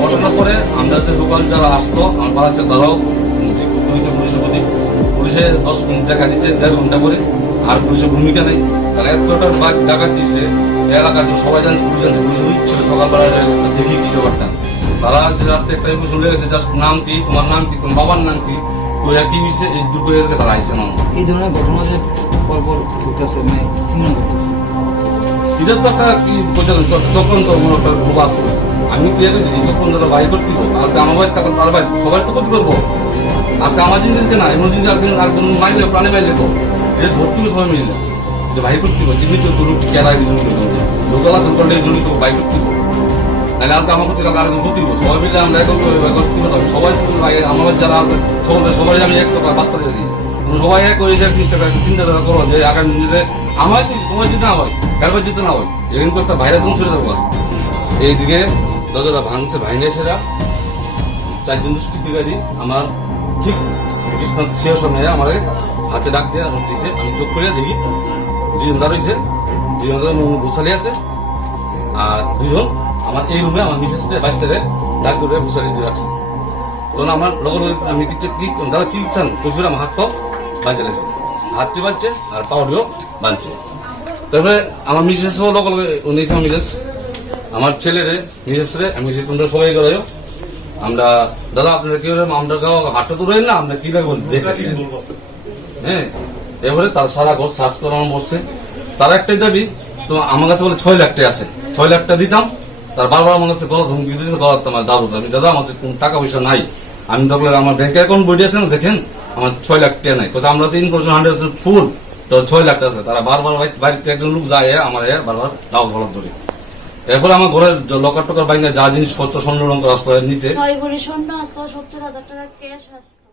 ঘটনার পরে আমরা যে দোকান যারা আসতো আমার পাড়া আছে তারাও পুলিশের প্রতি পুলিশে 10 মিনিট টাকা দিচ্ছে 1.5 ঘন্টা করে, আর পুলিশের ভূমিকা নেই। তারা এতটা বাইক ডাকাত দিচ্ছে এলাকার সবাই জানছে, পুলিশ জানছে, পুলিশ ছিল সকালবেলা দেখি কি ব্যাপারটা। তারা যে রাত্রে একটা পুলিশ উঠে গেছে, জাস্ট নাম কি, তোমার নাম কি, তোমার বাবার নাম কি, ওইটা কি হয়েছে, এই দুটো তারা আইসে না। এই ধরনের ঘটনা যে পরপর ঘটতেছে মানে কি মনে করতেছে? এটা তো একটা কি বোঝালেন চক্রান্ত একটা খুব আছে। আমি পেয়ে গেছি চক্রান্তটা বাইর করতে হবে। আজকে আমার ভাই থাকলে তার ভাই সবাই তো ক্ষতি করবো। আজকে আমার জিনিস না এমার্জেন্সি আরেকজন মারলে প্রাণে মারলে তো এটা ধরতে হবে সবাই মিললে, এটা বাইর করতে হবে। চিহ্নিত তোর কেরাই লোকাল আছে লোকাল জড়িত বাইর করতে হবে। নাহলে আজকে আমার হচ্ছে আরেকজন ক্ষতি করবো, সবাই মিলে আমরা করতে হবে। সবাই তো আমার যারা আছে সবাই আমি এক কথা বার্তা দিয়েছি, সবাই এক করে চিন্তাধারা করো যে আগামী দিনে আমার তো তোমার যেতে না হয়, কারবার যেতে না হয়, এটা কিন্তু একটা ভাইরাস ছেড়ে দেবো। এইদিকে দরজাটা ভাঙছে, ভাঙে সেরা 4 জন দুষ্কৃতিকারী আমার ঠিক শেষ সামনে আমার হাতে ডাক দিয়ে দিছে। আমি চোখ করিয়া দেখি 2 জন দাঁড়িয়েছে, 2 জন গোছালি আছে, আর 2 জন আমার এই রুমে আমার মিসেস বাচ্চারে ডাক ধরে গোছালি দিয়ে রাখছে। তখন আমার লগর আমি দাদা কি চান বুঝবেন, আমার হাত পাও বাঁধতে লাগছে, হাতটি বাঁধছে আর পাউডিও বাঁধছে। তারপরে আমার মিসেস লগর উনি আমার মিসেস, আমার ছেলেরে মিসেস রে আমি তোমরা সবাই গেল আমরা দাদা আপনারা কি আমরা হাতটা তো রয়েন না, আমরা কি লাগবো দেখে হ্যাঁ। এবারে তার সারা ঘর সার্চ করানো বসছে। তার একটাই দাবি, তো আমার কাছে বলে 6 লাখ টাকা আছে, 6 লাখ টাকা দিতাম। তার বারবার আমার কাছে গলা ধমকি দিতেছে, গলা আমার দাদু আমি দাদা আমার কোন টাকা পয়সা নাই, আমি দেখলে আমার ব্যাংক অ্যাকাউন্ট বই আছে না দেখেন, আমার 6 লাখ টাকা নাই। আমরা তো ইনফরমেশন 100% ফুল, তো 6 লাখ টাকা আছে। তারা বারবার বাড়িতে একজন লোক যায় আমার বারবার দাও গলত ধরে। এরপরে আমার ঘরের লকার টকার বাইরে যা জিনিসপত্র স্বর্ণ রঙ রাস্তায় নিচে 6 ভরি স্বর্ণ আসলো, 70,000 টাকা ক্যাশ আসলো।